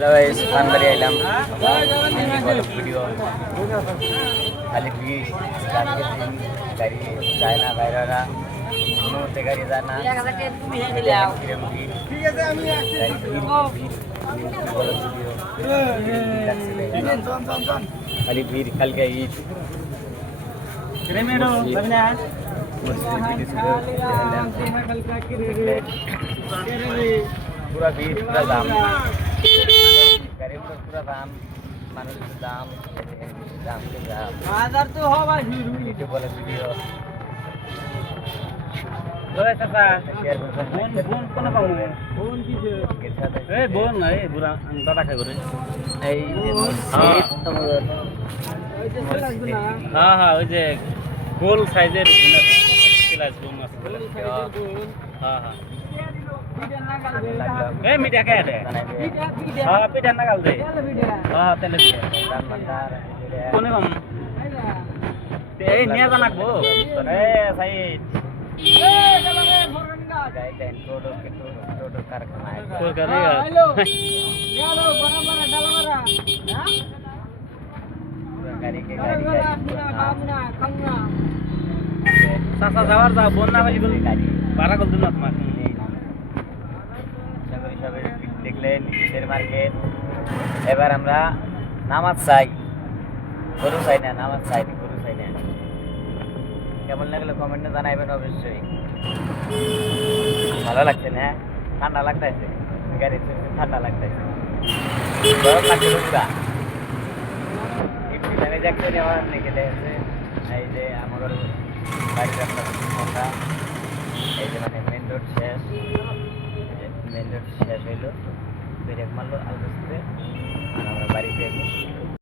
Hello guys, Panbari আইলাম video খালি ভিড়। আজকের দিন গাড়ি যায় না, বাইরে না, মুহূর্তে গাড়ি যায় না, কিরম ভিড়, গাড়ি ভিড় ভিড় খালি ভিড়। কালকে ঈদ পুরা ভিড়, পুরা দাম, গাড়ির পুরা দাম, মানুষের দাম, দাম বাজার তো হওয়া শুরু বলে ভিডিও দাদা খাই করে এই হ্যাঁ হ্যাঁ ওই যে গোল সাইজের হ্যাঁ হ্যাঁ ए मीडिया क्या है हां पिठा ना गाल दे हां तेले कोने हम ते ए निया जानाकबो ए साइड ए चलो रे मोरंगा गाय गाय टोटो कारखाना है तो करेगा हेलो चलो बराबर डालवारा हां गाड़ी के गाड़ी बाबुना कंगना सासा जावर जा बोलना वाली बोल गाड़ी बारा कल दुना तुम्हारा দেখলেন ঈদের মার্কেট। এবার আমরা নামাজ চাই, গরু চাই না, নামাজ চাই না, গরু চাই না। কেমন লাগলো কমেন্টে জানাইবেন অবশ্যই। ভালো লাগছে না? ঠান্ডা লাগতেছে, গাড়ির ঠান্ডা লাগতেছে, গরম লাগছে পুরা। একটু জানে দেখছেন আমার নেকে দেখছে এই যে আমার বাড়ির রাস্তা ঠান্ডা, এই যে মানে মেন রোড শেষ, মেন রোড শেষ হইলো, ব্রেক মারলো আলু